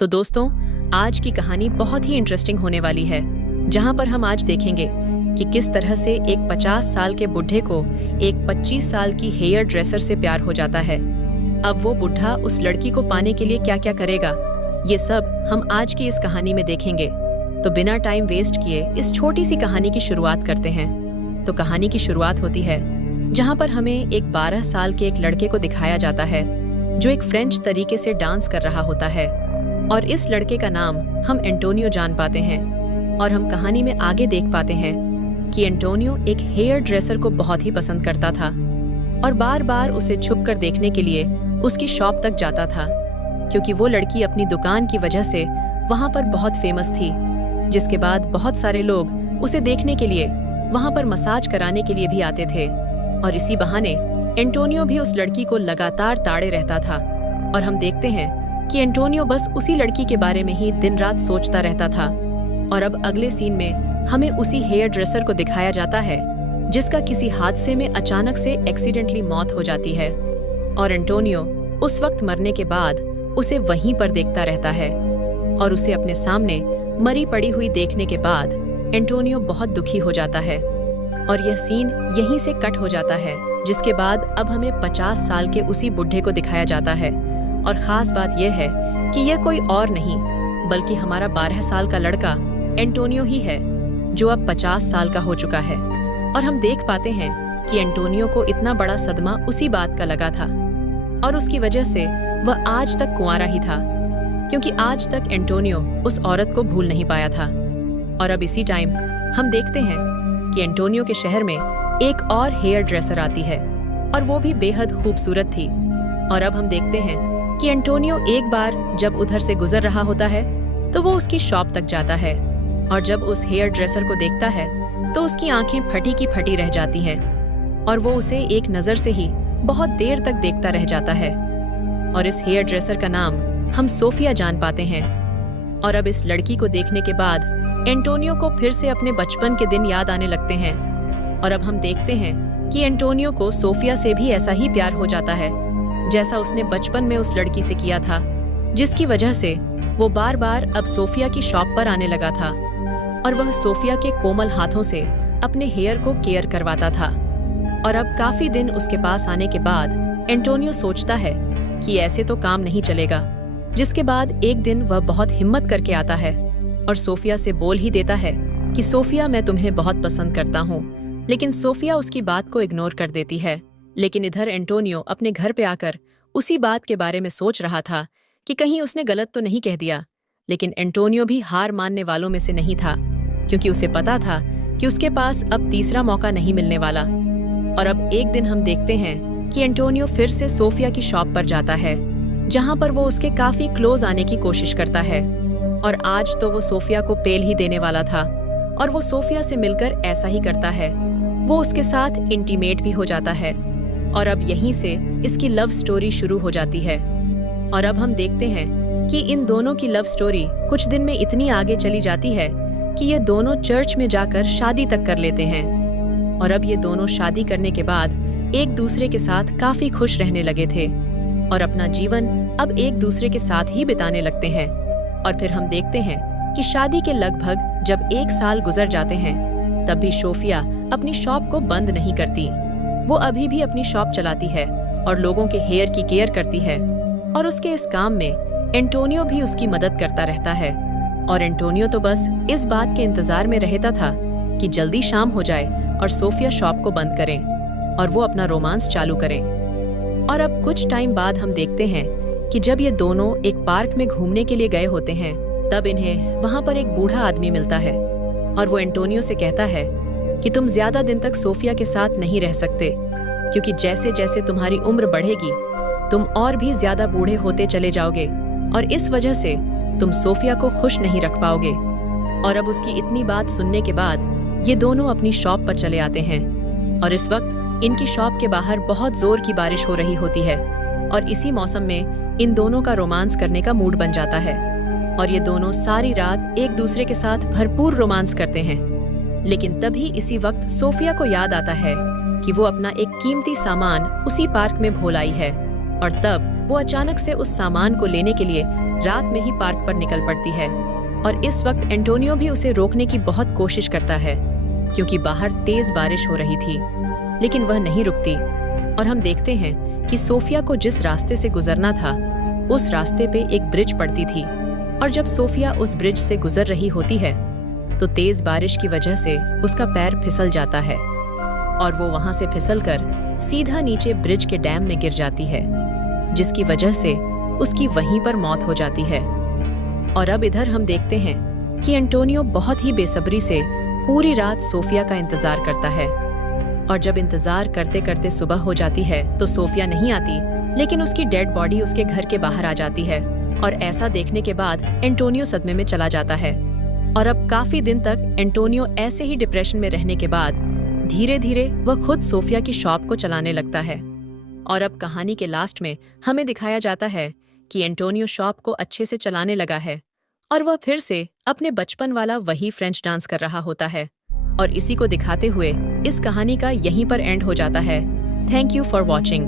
तो दोस्तों, आज की कहानी बहुत ही इंटरेस्टिंग होने वाली है, जहां पर हम आज देखेंगे कि किस तरह से एक 50 साल के बुढ़े को एक 25 साल की हेयर ड्रेसर से प्यार हो जाता है। अब वो बुढ़ा उस लड़की को पाने के लिए क्या क्या करेगा, ये सब हम आज की इस कहानी में देखेंगे। तो बिना टाइम वेस्ट किए इस छोटी सी कहानी की शुरुआत करते हैं। तो कहानी की शुरुआत होती है जहां पर हमें एक 12 साल के एक लड़के को दिखाया जाता है जो एक फ्रेंच तरीके से डांस कर रहा होता है, और इस लड़के का नाम हम एंटोनियो जान पाते हैं। और हम कहानी में आगे देख पाते हैं कि एंटोनियो एक हेयर ड्रेसर को बहुत ही पसंद करता था और बार बार उसे छुप कर देखने के लिए उसकी शॉप तक जाता था, क्योंकि वो लड़की अपनी दुकान की वजह से वहां पर बहुत फेमस थी। जिसके बाद बहुत सारे लोग उसे देखने के लिए वहां पर मसाज कराने के लिए भी आते थे, और इसी बहाने एंटोनियो भी उस लड़की को लगातार ताड़े रहता था। और हम देखते हैं कि एंटोनियो बस उसी लड़की के बारे में ही दिन रात सोचता रहता था। और अब अगले सीन में हमें उसी हेयर ड्रेसर को दिखाया जाता है जिसका किसी हादसे में अचानक से एक्सीडेंटली मौत हो जाती है, और एंटोनियो उस वक्त मरने के बाद उसे वहीं पर देखता रहता है। और उसे अपने सामने मरी पड़ी हुई देखने के बाद एंटोनियो बहुत दुखी हो जाता है, और यह सीन यहीं से कट हो जाता है। जिसके बाद अब हमें 50 साल के उसी बुढ़े को दिखाया जाता है, और खास बात यह है कि यह कोई और नहीं बल्कि हमारा 12 साल का लड़का एंटोनियो ही है, जो अब 50 साल का हो चुका है। और हम देख पाते हैं कि एंटोनियो को इतना बड़ा सदमा उसी बात का लगा था, और उसकी वजह से वह आज तक कुंवारा ही था, क्योंकि आज तक एंटोनियो उस औरत को भूल नहीं पाया था। और अब इसी टाइम हम देखते हैं कि एंटोनियो के शहर में एक और हेयर ड्रेसर आती है, और वो भी बेहद खूबसूरत थी। और अब हम देखते हैं कि एंटोनियो एक बार जब उधर से गुजर रहा होता है तो वो उसकी शॉप तक जाता है, और जब उस हेयर ड्रेसर को देखता है तो उसकी आंखें फटी की फटी रह जाती हैं, और वो उसे एक नज़र से ही बहुत देर तक देखता रह जाता है। और इस हेयर ड्रेसर का नाम हम सोफिया जान पाते हैं। और अब इस लड़की को देखने के बाद एंटोनियो को फिर से अपने बचपन के दिन याद आने लगते हैं, और अब हम देखते हैं कि एंटोनियो को सोफिया से भी ऐसा ही प्यार हो जाता है जैसा उसने बचपन में उस लड़की से किया था, जिसकी वजह से वो बार बार अब सोफिया की शॉप पर आने लगा था, और वह सोफिया के कोमल हाथों से अपने हेयर को केयर करवाता था। और अब काफी दिन उसके पास आने के बाद एंटोनियो सोचता है कि ऐसे तो काम नहीं चलेगा। जिसके बाद एक दिन वह बहुत हिम्मत करके आता है और सोफिया से बोल ही देता है कि सोफिया, मैं तुम्हें बहुत पसंद करता हूँ। लेकिन सोफिया उसकी बात को इग्नोर कर देती है। लेकिन इधर एंटोनियो अपने घर पे आकर उसी बात के बारे में सोच रहा था कि कहीं उसने गलत तो नहीं कह दिया। लेकिन एंटोनियो भी हार मानने वालों में से नहीं था, क्योंकि उसे पता था कि उसके पास अब तीसरा मौका नहीं मिलने वाला। और अब एक दिन हम देखते हैं कि एंटोनियो फिर से सोफिया की शॉप पर जाता है, जहां पर वो उसके काफी क्लोज आने की कोशिश करता है। और आज तो वो सोफिया को पेल ही देने वाला था, और वो सोफिया से मिलकर ऐसा ही करता है। वो उसके साथ इंटीमेट भी हो जाता है, और अब यहीं से इसकी लव स्टोरी शुरू हो जाती है। और अब हम देखते हैं कि इन दोनों की लव स्टोरी कुछ दिन में इतनी आगे चली जाती है कि ये दोनों चर्च में जाकर शादी तक कर लेते हैं। और अब ये दोनों शादी करने के बाद एक दूसरे के साथ काफी खुश रहने लगे थे, और अपना जीवन अब एक दूसरे के साथ ही बिताने लगते हैं। और फिर हम देखते हैं कि शादी के लगभग जब 1 साल गुजर जाते हैं, तब भी सोफिया अपनी शॉप को बंद नहीं करती। वो अभी भी अपनी शॉप चलाती है और लोगों के हेयर की केयर करती है, और उसके इस काम में एंटोनियो भी उसकी मदद करता रहता है। और एंटोनियो तो बस इस बात के इंतजार में रहता था कि जल्दी शाम हो जाए और सोफिया शॉप को बंद करें और वो अपना रोमांस चालू करें। और अब कुछ टाइम बाद हम देखते हैं कि जब ये दोनों एक पार्क में घूमने के लिए गए होते हैं, तब इन्हें वहां पर एक बूढ़ा आदमी मिलता है, और वो एंटोनियो से कहता है कि तुम ज्यादा दिन तक सोफिया के साथ नहीं रह सकते, क्योंकि जैसे जैसे तुम्हारी उम्र बढ़ेगी तुम और भी ज्यादा बूढ़े होते चले जाओगे, और इस वजह से तुम सोफिया को खुश नहीं रख पाओगे। और अब उसकी इतनी बात सुनने के बाद ये दोनों अपनी शॉप पर चले आते हैं, और इस वक्त इनकी शॉप के बाहर बहुत जोर की बारिश हो रही होती है, और इसी मौसम में इन दोनों का रोमांस करने का मूड बन जाता है, और ये दोनों सारी रात एक दूसरे के साथ भरपूर रोमांस करते हैं। लेकिन तभी इसी वक्त सोफिया को याद आता है कि वो अपना एक कीमती सामान उसी पार्क में भूल आई है, और तब वो अचानक से उस सामान को लेने के लिए रात में ही पार्क पर निकल पड़ती है और इस वक्त एंटोनियो भी उसे रोकने की बहुत कोशिश करता है क्योंकि बाहर तेज बारिश हो रही थी, लेकिन वह नहीं रुकती और हम देखते हैं कि सोफिया को जिस रास्ते से गुजरना था उस रास्ते पे एक ब्रिज पड़ती थी और जब सोफिया उस ब्रिज से गुजर रही होती है तो तेज बारिश की वजह से उसका पैर फिसल जाता है और वो वहां से फिसलकर सीधा नीचे ब्रिज के डैम में गिर जाती है, जिसकी वजह से उसकी वहीं पर मौत हो जाती है। और अब इधर हम देखते हैं कि एंटोनियो बहुत ही बेसब्री से पूरी रात सोफिया का इंतजार करता है और जब इंतजार करते करते सुबह हो जाती है तो सोफिया नहीं आती, लेकिन उसकी डेड बॉडी उसके घर के बाहर आ जाती है और ऐसा देखने के बाद एंटोनियो सदमे में चला जाता है। और अब काफी दिन तक एंटोनियो ऐसे ही डिप्रेशन में रहने के बाद धीरे धीरे वह खुद सोफिया की शॉप को चलाने लगता है। और अब कहानी के लास्ट में हमें दिखाया जाता है कि एंटोनियो शॉप को अच्छे से चलाने लगा है और वह फिर से अपने बचपन वाला वही फ्रेंच डांस कर रहा होता है। और इसी को दिखाते हुए इस कहानी का यहीं पर एंड हो जाता है। Thank you for watching.